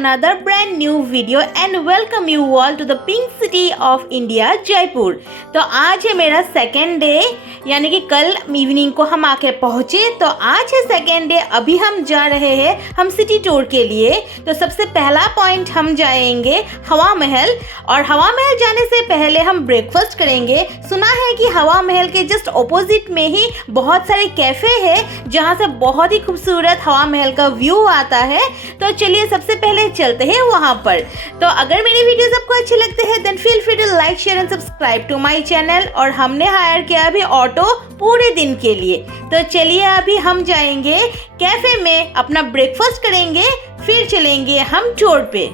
another brand new video and welcome you all to the Pink City of India, Jaipur. तो आज है मेरा second day, यानी कि कल इवनिंग को हम आके पहुँचे। तो आज है सेकेंड डे, अभी हम जा रहे हैं हम सिटी टूर के लिए। तो सबसे पहला पॉइंट हम जाएंगे हवा महल, और हवा महल जाने से पहले हम ब्रेकफास्ट करेंगे। सुना है कि हवा महल के जस्ट ऑपोजिट में ही बहुत सारे कैफ़े हैं जहाँ से बहुत ही खूबसूरत हवा महल का व्यू आता है। तो चलिए सबसे पहले चलते हैं वहाँ पर। तो अगर मेरी वीडियोस आपको अच्छे लगते हैं then feel free to like share and subscribe to my channel. और हमने हायर किया अभी ऑटो पूरे दिन के लिए। तो चलिए अभी हम जाएंगे कैफे में, अपना ब्रेकफास्ट करेंगे, फिर चलेंगे हम टूर पे।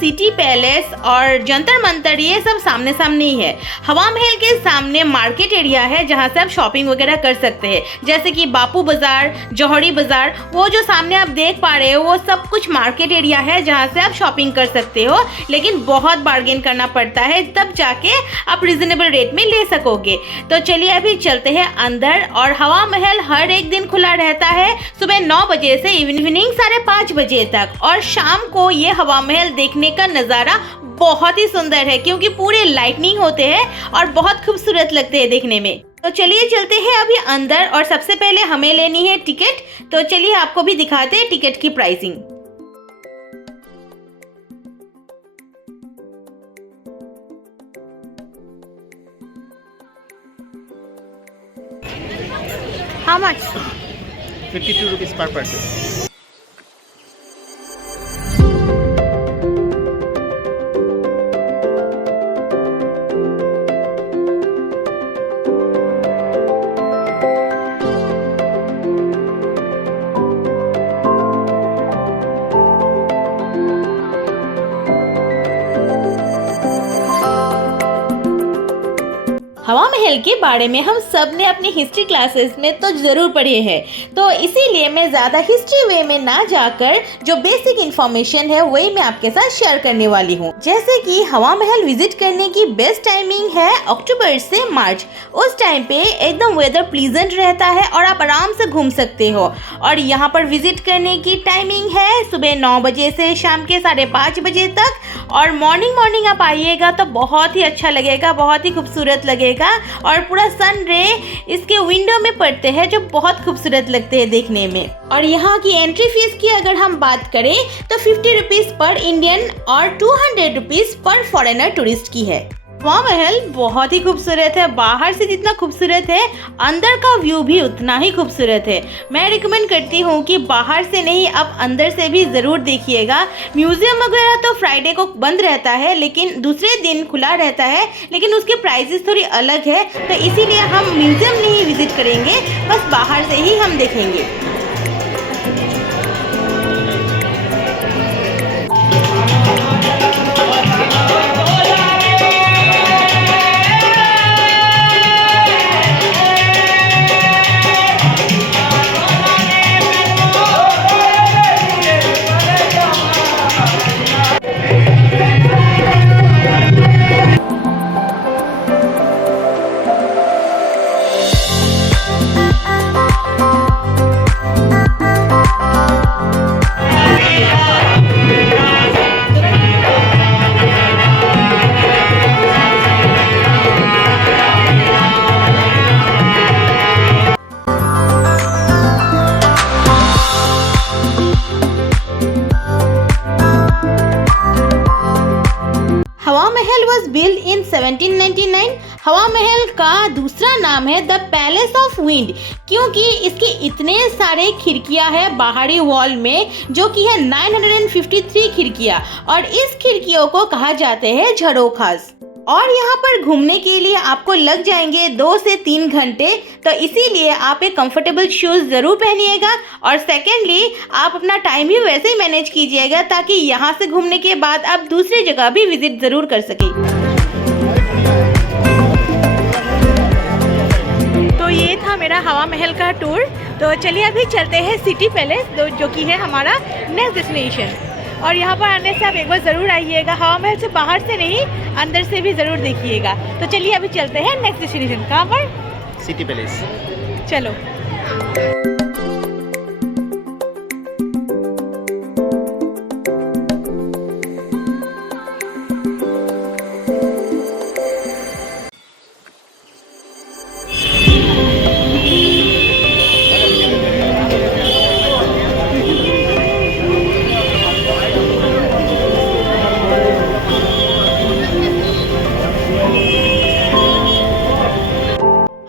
सिटी पैलेस और जंतर मंतर ये सब सामने सामने ही है। हवा महल के सामने मार्केट एरिया है जहाँ से आप शॉपिंग वगैरह कर सकते हैं, जैसे कि बापू बाजार, जौहरी बाजार। वो जो सामने आप देख पा रहे हो वो सब कुछ मार्केट एरिया है जहाँ से आप शॉपिंग कर सकते हो, लेकिन बहुत बार्गेन करना पड़ता है, तब जाके आप रिजनेबल रेट में ले सकोगे। तो चलिए अभी चलते हैं अंदर। और हवा महल हर एक दिन खुला रहता है, सुबह 9 बजे से इवनिंग 5:30 बजे तक। और शाम को ये हवा महल देखने का नज़ारा बहुत ही सुंदर है, क्योंकि पूरे लाइटनिंग होते हैं और बहुत खूबसूरत लगते हैं देखने में। तो चलिए चलते हैं अभी अंदर, और सबसे पहले हमें लेनी है टिकट। तो चलिए आपको भी दिखाते हैं टिकट की pricing. How much? 52 rupees per person. हवा महल के बारे में हम सब ने अपनी हिस्ट्री क्लासेस में तो ज़रूर पढ़े हैं, तो इसीलिए मैं ज़्यादा हिस्ट्री वे में ना जाकर जो बेसिक इन्फॉर्मेशन है वही मैं आपके साथ शेयर करने वाली हूँ। जैसे कि हवा महल विजिट करने की बेस्ट टाइमिंग है अक्टूबर से मार्च। उस टाइम पे एकदम वेदर प्लीजेंट रहता है और आप आराम से घूम सकते हो। और यहाँ पर विजिट करने की टाइमिंग है सुबह 9 बजे से शाम के 5:30 बजे तक। और मॉर्निंग आप आइएगा तो बहुत ही अच्छा लगेगा, बहुत ही खूबसूरत लगेगा। और पूरा सन रे इसके विंडो में पड़ते हैं जो बहुत खूबसूरत लगते हैं देखने में। और यहाँ की एंट्री फीस की अगर हम बात करें तो 50 रुपीज़ पर इंडियन और 200 रुपीज़ पर फॉरेनर टूरिस्ट की है। हवा महल बहुत ही खूबसूरत है, बाहर से जितना खूबसूरत है अंदर का व्यू भी उतना ही खूबसूरत है। मैं रिकमेंड करती हूँ कि बाहर से नहीं आप अंदर से भी ज़रूर देखिएगा। म्यूज़ियम वगैरह तो फ्राइडे को बंद रहता है, लेकिन दूसरे दिन खुला रहता है, लेकिन उसके प्राइसेस थोड़ी अलग है। तो इसीलिए हम म्यूज़ियम नहीं विजिट करेंगे, बस बाहर से ही हम देखेंगे। Hava Mahal was built in 1799. हवा महल का दूसरा नाम है द पैलेस ऑफ विंड, क्योंकि इसके इतने सारे खिड़कियां हैं बाहरी वॉल में, जो कि है 953 खिड़कियां, और इस खिड़कियों को कहा जाते हैं झरोखास। और यहाँ पर घूमने के लिए आपको लग जाएंगे 2 से 3 घंटे, तो इसीलिए आप एक कंफर्टेबल शूज़ ज़रूर पहनिएगा। और सेकेंडली आप अपना टाइम भी वैसे ही मैनेज कीजिएगा ताकि यहाँ से घूमने के बाद आप दूसरी जगह भी विजिट ज़रूर कर सकें। तो ये था मेरा हवा महल का टूर। तो चलिए अभी चलते हैं सिटी पैलेस, जो कि है हमारा नेक्स्ट डेस्टिनेशन। और यहाँ पर आने से आप एक बार ज़रूर आइएगा, हवा महल से बाहर से नहीं अंदर से भी ज़रूर देखिएगा। तो चलिए अभी चलते हैं नेक्स्ट डेस्टिनेशन। कहाँ पर? City palace. चलो।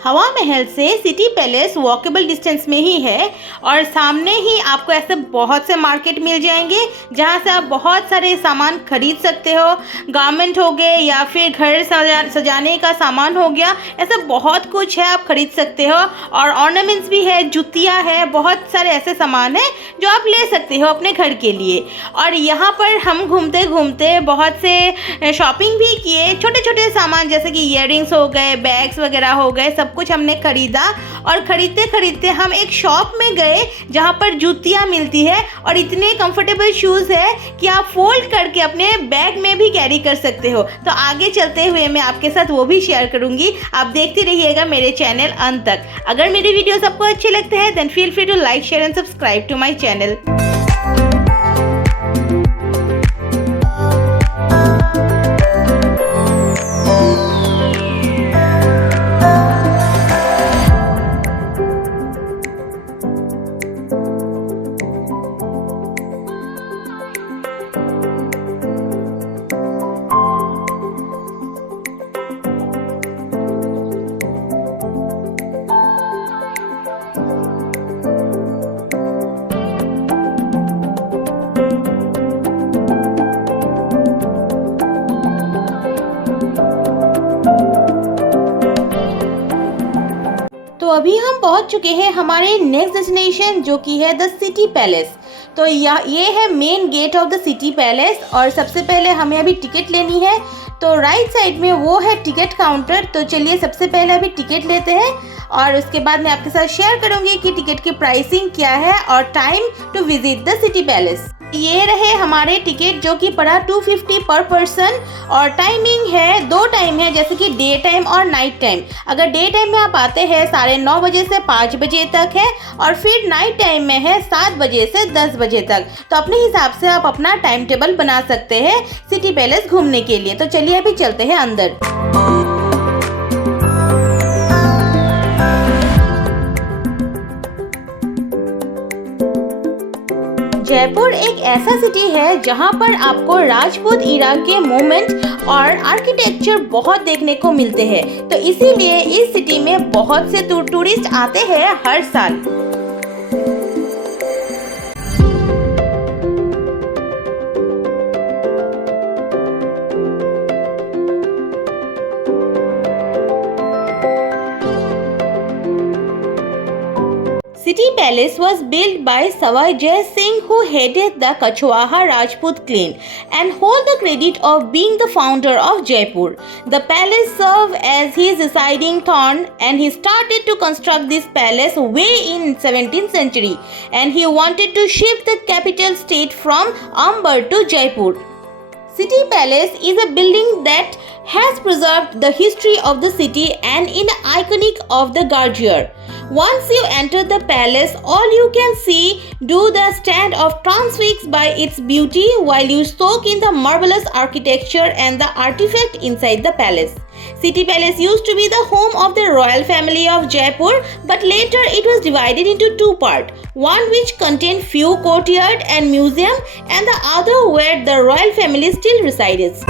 हवा महल से सिटी पैलेस वॉकेबल डिस्टेंस में ही है, और सामने ही आपको ऐसे बहुत से मार्केट मिल जाएंगे जहां से आप बहुत सारे सामान खरीद सकते हो। गारमेंट हो गए या फिर घर सजाने का सामान हो गया, ऐसा बहुत कुछ है आप खरीद सकते हो। और ऑर्नामेंट्स भी है, जुतियाँ है, बहुत सारे ऐसे सामान है जो आप ले सकते हो अपने घर के लिए। और यहाँ पर हम घूमते घूमते बहुत से शॉपिंग भी किए, छोटे छोटे सामान जैसे कि ईयररिंग्स हो गए, बैग्स वगैरह हो गए, सब कुछ हमने खरीदा। और खरीदते खरीदते हम एक शॉप में गए जहाँ पर जूतियाँ मिलती है, और इतने कंफर्टेबल शूज़ है कि आप फोल्ड करके अपने बैग में भी कैरी कर सकते हो। तो आगे चलते हुए मैं आपके साथ वो भी शेयर करूँगी, आप देखते रहिएगा मेरे चैनल अंत तक। अगर मेरे वीडियोस आपको अच्छे लगते हैं then feel free to like, share and subscribe to my channel. तो अभी हम पहुंच चुके हैं हमारे नेक्स्ट डेस्टिनेशन, जो कि है द सिटी पैलेस। तो ये है main gate of the city palace, और सबसे पहले हमें अभी टिकट लेनी है। तो राइट साइड में वो है टिकट काउंटर। तो चलिए सबसे पहले अभी टिकट लेते हैं, और उसके बाद मैं आपके साथ शेयर करूंगी कि टिकट की प्राइसिंग क्या है और time to visit the city palace. ये रहे हमारे टिकट, जो कि पड़ा 250 पर पर्सन, और टाइमिंग है 2 टाइम है, जैसे कि डे टाइम और नाइट टाइम। अगर डे टाइम में आप आते हैं 9:30 बजे से 5 बजे तक है, और फिर नाइट टाइम में है 7 बजे से 10 बजे तक। तो अपने हिसाब से आप अपना टाइम टेबल बना सकते हैं सिटी पैलेस घूमने के लिए। तो चलिए अभी चलते हैं अंदर। जयपुर एक ऐसा सिटी है जहां पर आपको राजपूत इरा के मोमेंट और आर्किटेक्चर बहुत देखने को मिलते हैं। तो इसीलिए इस सिटी में बहुत से टूरिस्ट आते हैं हर साल। City Palace was built by Sawai Jai Singh, who headed the Kachwaha Rajput clan and hold the credit of being the founder of Jaipur. The palace served as his residing town, and he started to construct this palace way in 17th century, and he wanted to shift the capital state from Amber to Jaipur. City Palace is a building that has preserved the history of the city and is iconic of the grandeur. Once you enter the palace, all you can see do the stand of transfixed by its beauty while you soak in the marvelous architecture and the artifact inside the palace. City Palace used to be the home of the royal family of Jaipur, but later it was divided into 2 parts. One which contained few courtyard and museum, and the other where the royal family still resides.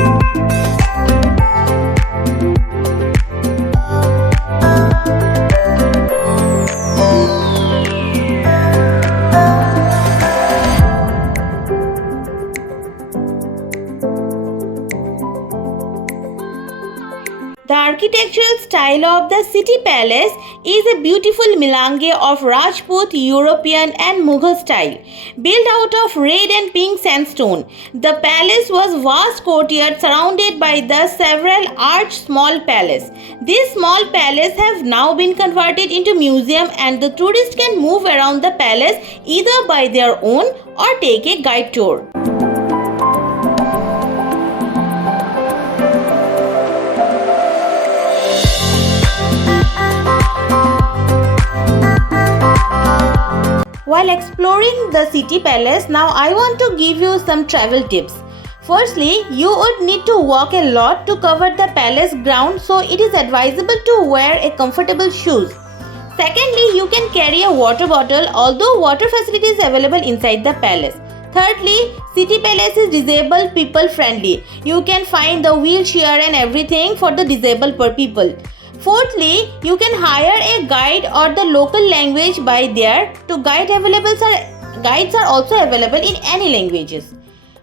The architectural style of the city palace is a beautiful melange of Rajput, European and Mughal style. Built out of red and pink sandstone, the palace was vast courtyard surrounded by the several arched small palace. These small palace have now been converted into museum and the tourist can move around the palace either by their own or take a guide tour. While exploring the city palace, now I want to give you some travel tips. Firstly, you would need to walk a lot to cover the palace ground, so it is advisable to wear a comfortable shoes. Secondly, you can carry a water bottle, although water facility is available inside the palace. Thirdly, city palace is disabled people friendly. You can find the wheelchair and everything for the disabled people. Fourthly, you can hire a guide or the local language by there. Guides are also available in any languages.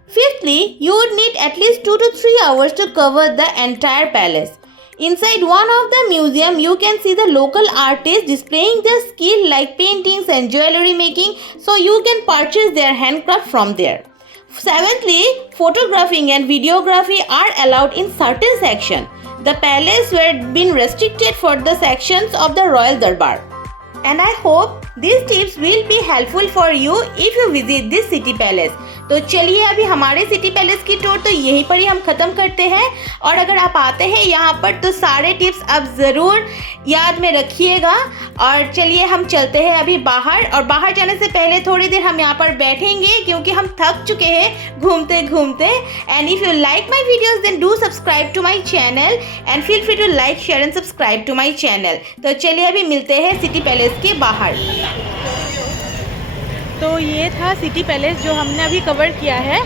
Fifthly, you would need at least 2 to 3 hours to cover the entire palace. Inside one of the museum, you can see the local artists displaying their skill like paintings and jewelry making, so you can purchase their handcraft from there. Seventhly, photographing and videography are allowed in certain sections. The palace were been restricted for the sections of the Royal Darbar. And I hope these tips will be helpful for you if you visit this city palace. तो चलिए अभी हमारे city palace की tour तो यहीं पर ही हम ख़त्म करते हैं और अगर आप आते हैं यहाँ पर तो सारे टिप्स आप ज़रूर याद में रखिएगा। और चलिए हम चलते हैं अभी बाहर और बाहर जाने से पहले थोड़ी देर हम यहाँ पर बैठेंगे क्योंकि हम थक चुके हैं घूमते घूमते। And if you like my videos then do subscribe to my channel and feel free to like share and subscribe to my channel. तो चलिए अभी मिलते हैं सिटी पैलेस के बाहर। तो ये था सिटी पैलेस जो हमने अभी कवर किया है।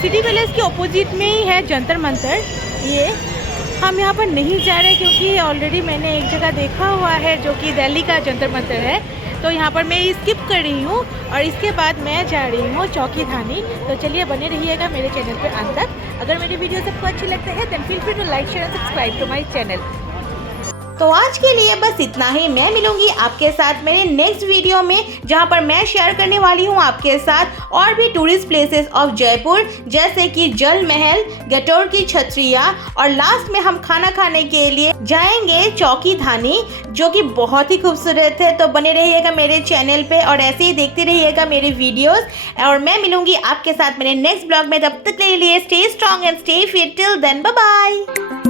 सिटी पैलेस के ऑपोजिट में ही है जंतर मंतर। ये हम यहाँ पर नहीं जा रहे क्योंकि ऑलरेडी मैंने एक जगह देखा हुआ है जो कि दिल्ली का जंतर मंतर है, तो यहाँ पर मैं स्किप कर रही हूँ और इसके बाद मैं जा रही हूँ चौकी धानी। तो चलिए बने रहिएगा मेरे चैनल पर अंत तक। अगर मेरी वीडियो सबको अच्छी लगती है then feel free to like share and subscribe to my channel. तो आज के लिए बस इतना ही। मैं मिलूंगी आपके साथ मेरे नेक्स्ट वीडियो में जहां पर मैं शेयर करने वाली हूं आपके साथ और भी टूरिस्ट प्लेसेस ऑफ जयपुर जैसे कि जल महल, गटोर की छतरिया और लास्ट में हम खाना खाने के लिए जाएंगे चौकी धानी जो कि बहुत ही खूबसूरत है। तो बने रहिएगा मेरे चैनल पे और ऐसे ही देखते रहिएगा मेरे वीडियोस और मैं मिलूंगी आपके साथ मेरे नेक्स्ट ब्लॉग में। तब तक के लिए stay strong and stay fit till then bye bye.